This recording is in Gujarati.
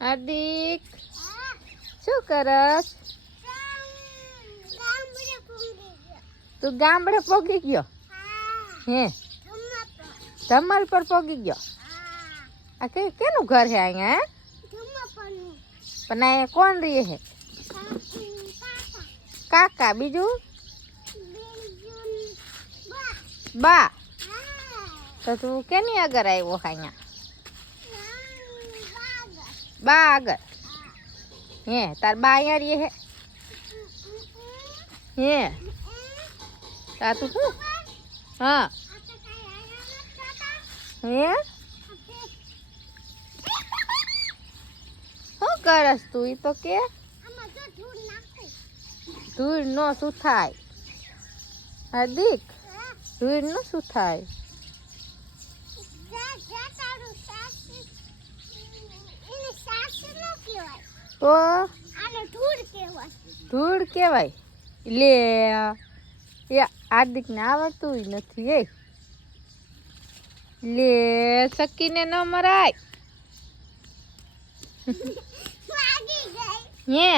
હાર્દિક શું કરસ? તું ગામડે પોગી ગયો? હે ધમાલ પર પોગી ગયો? આ કેનું ઘર હે અહીંયા? પણ અહીંયા કોણ રહે હે? કાકા બીજું બા. તો તું કેની આગળ આવ્યો અહીંયા? બા આગળ હે? તાર બા અહીંયા રહે હે? તા તું શું? હા હે શું કરસ તું? ઈ તો કે ધૂળ નો શું થાય? હાર્દિક ધૂળ નો શું થાય? તો ધૂળ કહેવાય લે. એ હાર્દિક ને આવડતું નથી એ લે. સકીને ન મરાય હે